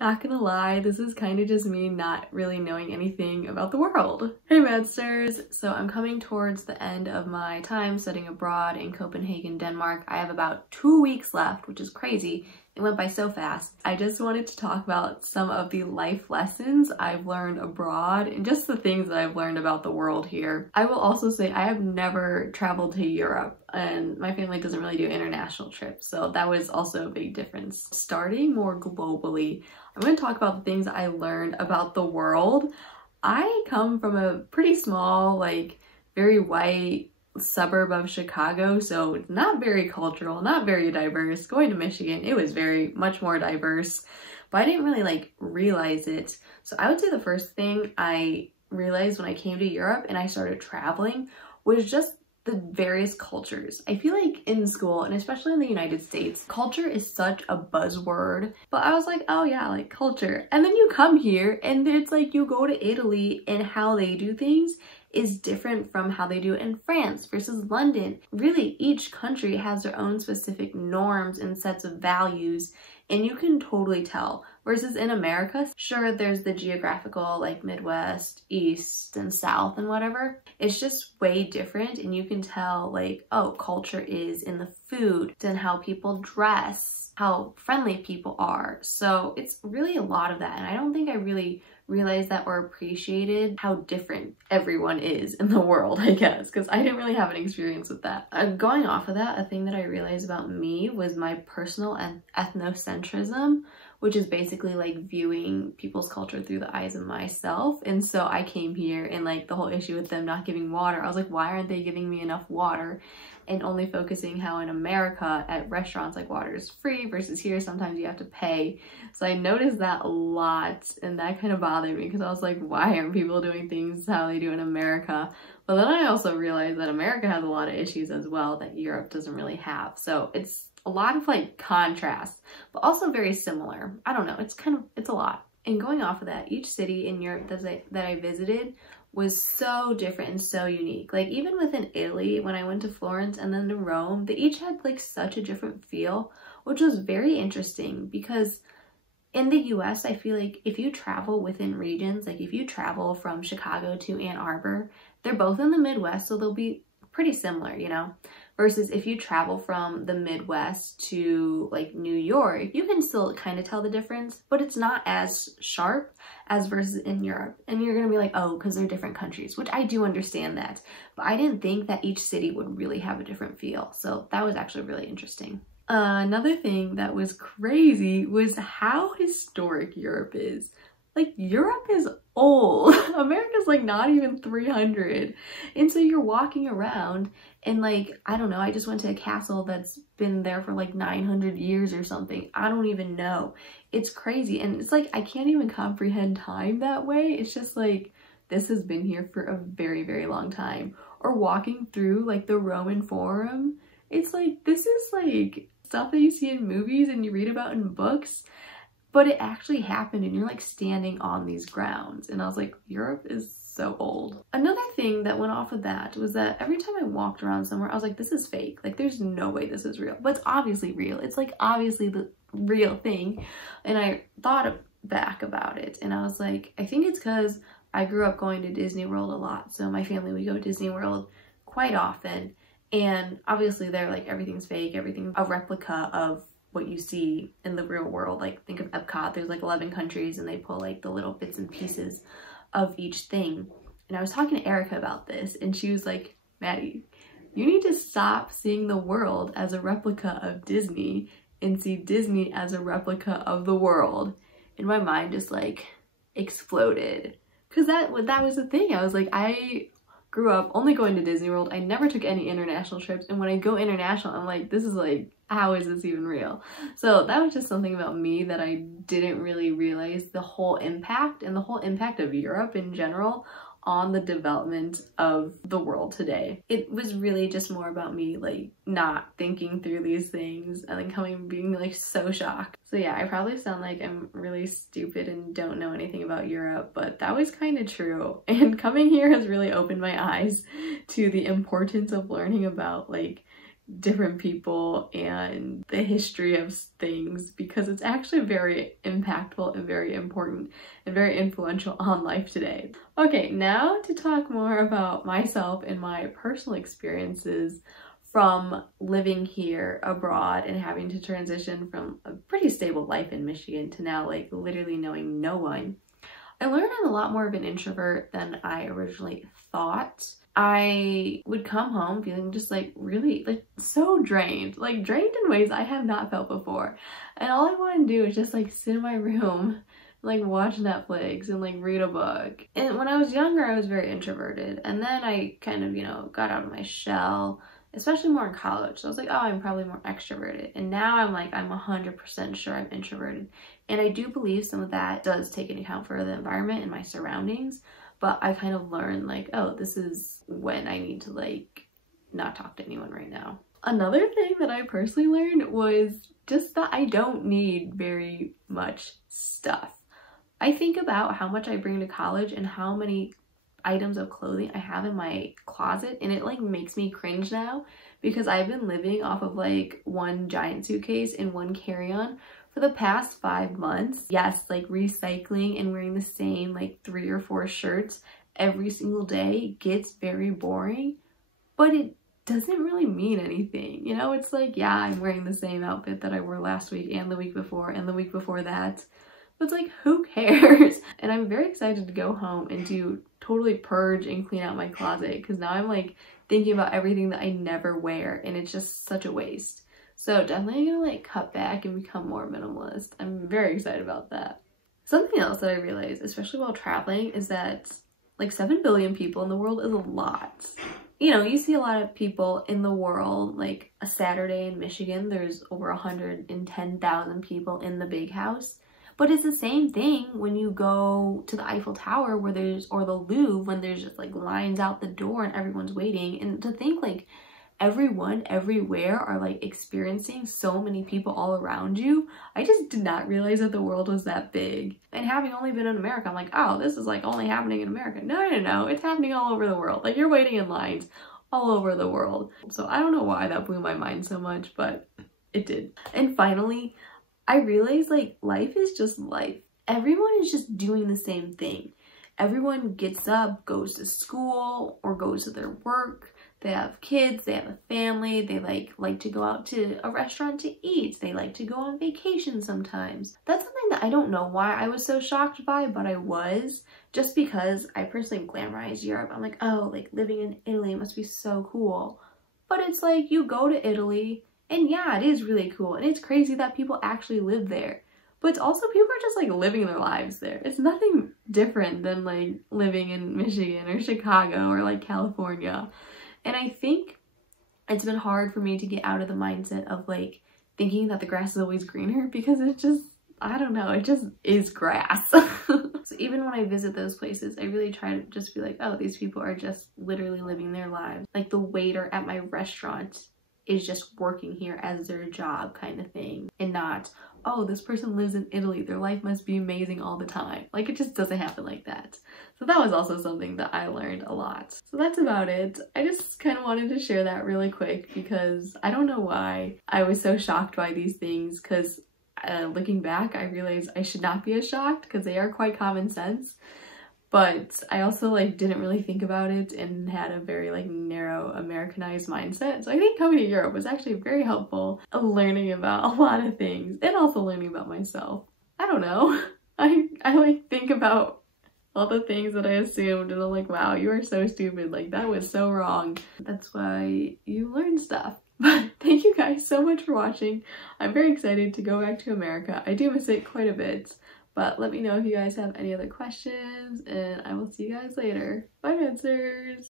Not gonna lie, this is kind of just me not really knowing anything about the world. Hey Maddsters! So I'm coming towards the end of my time studying abroad in Copenhagen, Denmark. I have about 2 weeks left, which is crazy. It went by so fast. I just wanted to talk about some of the life lessons I've learned abroad and just the things that I've learned about the world here. I will also say I have never traveled to Europe and my family doesn't really do international trips, so that was also a big difference. Starting more globally, I'm going to talk about the things I learned about the world. I come from a pretty small, like very white suburb of Chicago, so it's not very cultural, not very diverse. Going to Michigan, it was very much more diverse, but I didn't really like realize it. So I would say the first thing I realized when I came to Europe and I started traveling was just the various cultures. I feel like in school, and especially in the United States, culture is such a buzzword, but I was like, oh yeah, like culture. And then you come here and it's like you go to Italy and how they do things is different from how they do it in France versus London. Really, each country has their own specific norms and sets of values, and you can totally tell. Versus in America, sure, there's the geographical, like Midwest, East, and South, and whatever. It's just way different, and you can tell, like, oh, culture is in the food, and how people dress, how friendly people are. So it's really a lot of that, and I don't think I really realized that or appreciated how different everyone is in the world, I guess, because I didn't really have an experience with that. Going off of that, a thing that I realized about me was my personal ethnocentrism, which is basically like viewing people's culture through the eyes of myself. And so I came here and like the whole issue with them not giving water, I was like, why aren't they giving me enough water? And only focusing how in America at restaurants like water is free versus here sometimes you have to pay. So I noticed that a lot, and that kind of bothered me because I was like, why aren't people doing things how they do in America? But then I also realized that America has a lot of issues as well that Europe doesn't really have. So it's a lot of like contrast, but also very similar. I don't know, it's a lot. And going off of that, each city in Europe that I visited was so different and so unique. Like even within Italy, when I went to Florence and then to Rome, they each had like such a different feel, which was very interesting because in the US, I feel like if you travel within regions, like if you travel from Chicago to Ann Arbor, they're both in the Midwest, so they'll be pretty similar, you know? Versus if you travel from the Midwest to like New York, you can still kind of tell the difference, but it's not as sharp as versus in Europe. And you're gonna be like, oh, because they're different countries, which I do understand that. But I didn't think that each city would really have a different feel. So that was actually really interesting. Another thing that was crazy was how historic Europe is. Like Europe is old. America's like not even 300. And so you're walking around and like, I don't know, I just went to a castle that's been there for like 900 years or something. I don't even know. It's crazy. And it's like, I can't even comprehend time that way. It's just like, this has been here for a very, very long time. Or walking through like the Roman Forum. It's like, this is like stuff that you see in movies and you read about in books. But it actually happened and you're like standing on these grounds. And I was like, Europe is so old. Another thing that went off of that was that every time I walked around somewhere, I was like, this is fake. Like there's no way this is real. But it's obviously real. It's like obviously the real thing. And I thought back about it and I was like, I think it's because I grew up going to Disney World a lot. So my family would go to Disney World quite often. And obviously they're like, everything's fake, everything's a replica of what you see in the real world. Like think of Epcot, there's like 11 countries and they pull like the little bits and pieces of each thing. And I was talking to Erica about this and she was like, Maddie, you need to stop seeing the world as a replica of Disney and see Disney as a replica of the world. And my mind just like exploded. Cause that was the thing. I was like, I grew up only going to Disney World. I never took any international trips. And when I go international, I'm like, this is like, how is this even real? So that was just something about me that I didn't really realize the whole impact and the whole impact of Europe in general on the development of the world today. It was really just more about me like not thinking through these things and then being like so shocked. So yeah, I probably sound like I'm really stupid and don't know anything about Europe, but that was kind of true. And coming here has really opened my eyes to the importance of learning about like different people and the history of things, because it's actually very impactful and very important and very influential on life today. Okay, now to talk more about myself and my personal experiences from living here abroad and having to transition from a pretty stable life in Michigan to now like literally knowing no one. I learned I'm a lot more of an introvert than I originally thought. I would come home feeling just like really like so drained in ways I have not felt before. And all I want to do is just like sit in my room, like watch Netflix and like read a book. And when I was younger, I was very introverted. And then I kind of, you know, got out of my shell, especially more in college. So I was like, oh, I'm probably more extroverted. And now I'm like, I'm 100% sure I'm introverted. And I do believe some of that does take into account for the environment and my surroundings. But I kind of learned like, oh, this is when I need to like not talk to anyone right now. Another thing that I personally learned was just that I don't need very much stuff. I think about how much I bring to college and how many items of clothing I have in my closet, and it like makes me cringe now because I've been living off of like one giant suitcase and one carry-on for the past 5 months. Yes, like recycling and wearing the same like 3 or 4 shirts every single day gets very boring, but it doesn't really mean anything. You know, it's like, yeah, I'm wearing the same outfit that I wore last week and the week before and the week before that. But it's like, who cares? And I'm very excited to go home and to totally purge and clean out my closet, because now I'm like thinking about everything that I never wear and it's just such a waste. So definitely gonna like cut back and become more minimalist. I'm very excited about that. Something else that I realized, especially while traveling, is that like 7 billion people in the world is a lot. You know, you see a lot of people in the world, like a Saturday in Michigan, there's over 110,000 people in the big house. But it's the same thing when you go to the Eiffel Tower where there's, or the Louvre, when there's just like lines out the door and everyone's waiting. And to think like everyone everywhere are like experiencing so many people all around you. I just did not realize that the world was that big. And having only been in America, I'm like, oh, this is like only happening in America. No, it's happening all over the world. Like you're waiting in lines all over the world. So I don't know why that blew my mind so much, but it did. And finally, I realized like life is just life. Everyone is just doing the same thing. Everyone gets up, goes to school or goes to their work. They have kids, they have a family, they like to go out to a restaurant to eat. They like to go on vacation sometimes. That's something that I don't know why I was so shocked by, but I was, just because I personally glamorize Europe. I'm like, oh, like living in Italy must be so cool. But it's like you go to Italy, and yeah, it is really cool. And it's crazy that people actually live there. But it's also people are just like living their lives there. It's nothing different than like living in Michigan or Chicago or like California. And I think it's been hard for me to get out of the mindset of like thinking that the grass is always greener, because it's just, I don't know, it just is grass. So even when I visit those places, I really try to just be like, oh, these people are just literally living their lives. Like the waiter at my restaurant is just working here as their job kind of thing, and not, oh, this person lives in Italy, their life must be amazing all the time. Like it just doesn't happen like that. So that was also something that I learned a lot. So that's about it. I just kind of wanted to share that really quick because I don't know why I was so shocked by these things, because looking back, I realized I should not be as shocked because they are quite common sense. But I also like didn't really think about it and had a very like narrow Americanized mindset. So I think coming to Europe was actually very helpful, learning about a lot of things and also learning about myself. I don't know. I like think about all the things that I assumed and I'm like, wow, you are so stupid. Like that was so wrong. That's why you learn stuff. But thank you guys so much for watching. I'm very excited to go back to America. I do miss it quite a bit. But let me know if you guys have any other questions, and I will see you guys later. Bye, Maddsters!